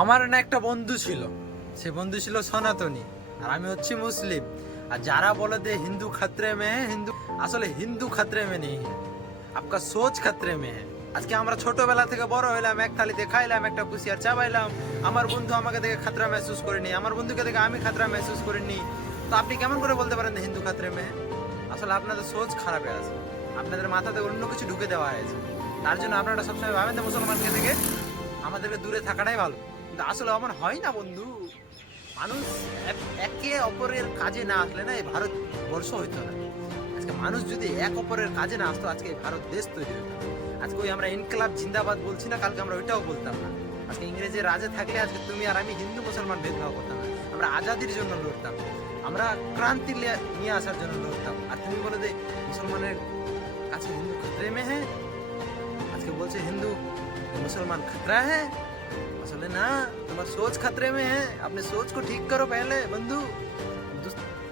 আমার না একটা বন্ধু ছিল, সে বন্ধু ছিল সনাতনী, আর আমি হচ্ছি মুসলিম। আর যারা বলে দে হিন্দু खतरे में है, হিন্দু আসলে হিন্দু खतरे में नहीं है, आपका सोच खतरे में है। আজকে আমরা ছোটবেলা থেকে বড় হইলাম, এক থালিতে খাইলাম, একটা কুশিয়ার চাবাইলাম। আমার বন্ধু আমাকে দেখে খাতরা महसूस করেনি, আমার বন্ধুকে দেখে আমি খাতরা महसूस করিনি। তো আপনি কেমন করে বলতে পারেন হিন্দু खतरे में है? আসলে আপনাদের সোচ খারাপে আছে, আপনাদের মাথাতে অন্য কিছু ঢুকে দেওয়া হয়েছে। তার জন্য আপনারা সবসময় ভাবেন যে মুসলমানকে থেকে আমাদেরকে দূরে থাকাটাই ভালো, কিন্তু আসলে এমন হয় না বন্ধু। মানুষ একে অপরের কাজে না আসলে না এই ভারতবর্ষ হইতো না। আজকে মানুষ যদি এক অপরের কাজে না আসতো, আজকে এই ভারত দেশ তৈরি হতো না। আজকে ওই আমরা ইনকলাব জিন্দাবাদ বলছি না, কালকে আমরা ওইটাও বলতাম না। আজকে ইংরেজের রাজে থাকলে আজকে তুমি আর আমি হিন্দু মুসলমান ভেদভাব করতাম না, আমরা আজাদির জন্য লড়তাম, আমরা ক্রান্তি নিয়ে আসার জন্য লড়তাম। আর তুমি বলে দে মুসলমানের কাছে হিন্দু खतरे में है, আজকে বলছে হিন্দু मुसलमान खतरा है। असले ना, तुम्हारा सोच खतरे में है, अपने सोच को ठीक करो पहले बंधु।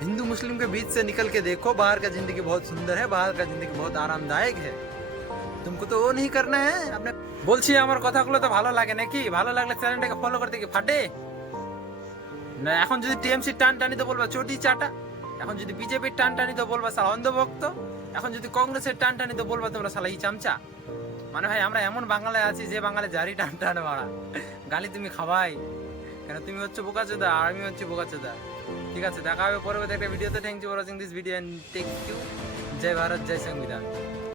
हिंदू मुस्लिम के बीच से निकल के देखो, बाहर का जिंदगी बहुत सुंदर है, बाहर का जिंदगी बहुत आरामदायक है। तुमको तो वो नहीं करना है अपने। বলছি আমার কথাগুলো তো ভালো লাগে নাকি? ভালো লাগলে চ্যানেলটাকে ফলো করতে কি ফাটে না? এখন যদি টিএমসি টান টানি তো বলবা চটি চাটা, এখন যদি বিজেপির টান টানি তো বলবা শালা অন্ধভক্ত, এখন যদি কংগ্রেসের টান টানি তো বলবা তোমরা শালা ই চামচা। মানে ভাই আমরা এমন বাঙালি আছি যে বাঙালি জারি টান টান মারা, গালি তুমি খাবাই কেন? তুমি হচ্ছে বোকাচোদা আর আমি হচ্ছে বোকাচোদা। ঠিক আছে, দেখা হবে পরবর্তী একটা ভিডিওতে। Thank you for watching this video and take you. জয় ভারত, জয় সংবিধান।